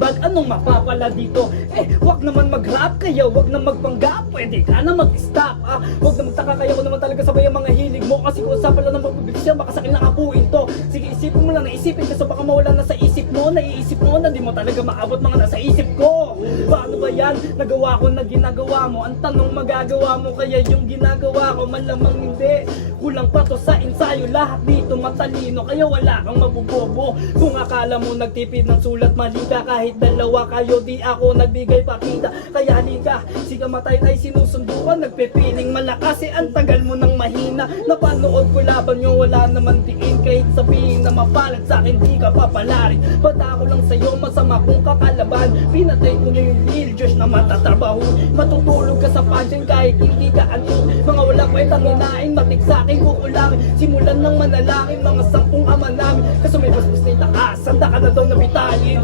bag, anong mapapala dito? Wag naman mag-rap, kaya wag na magpanggap. Pwede ka na mag-stop, wag na magtaka, kaya ko naman talaga sabay ang mga hilig mo. Kasi kung usapan lang ng magbibigyan, baka sa akin lang apuin to. Sige, isipin mo lang, naisipin kasi baka mawala na sa isip mo. Naiisip mo na di mo talaga maabot mga nasa isip ko. Paano ba yan? Nagawa ko na ginagawa mo. Ang tanong magagawa mo, kaya yung ginagawa ko malamang hindi. Kulang pa to sa ensayo, lahat dito matalino, kaya wala kang mabubobo. Kung akala mo nagtipid ng sulat, mali ka. Kahit dalawa kayo, di ako nagbigay pakita. Kaya halika, siga matay ay sinusundukan. Nagpipiling malakas, ang tagal mo nang mahina. Napanood ko laban nyo, wala naman diin. Kahit sabihin na mapalad sa akin, di ka papalarin. Ba't ako lang sa'yo, masama kong kakalaban. Pinatay ko nyo yung Lil Josh na matatrabaho. Matutulog ka sa pansyon kahit hindi ka anto. Mga walang kwentang hinain, matik sa akin kukulang. Simulan ng manalangin, mga 10 ama namin. Kaso may basbas na itakas, handa ka na daw na bitayin.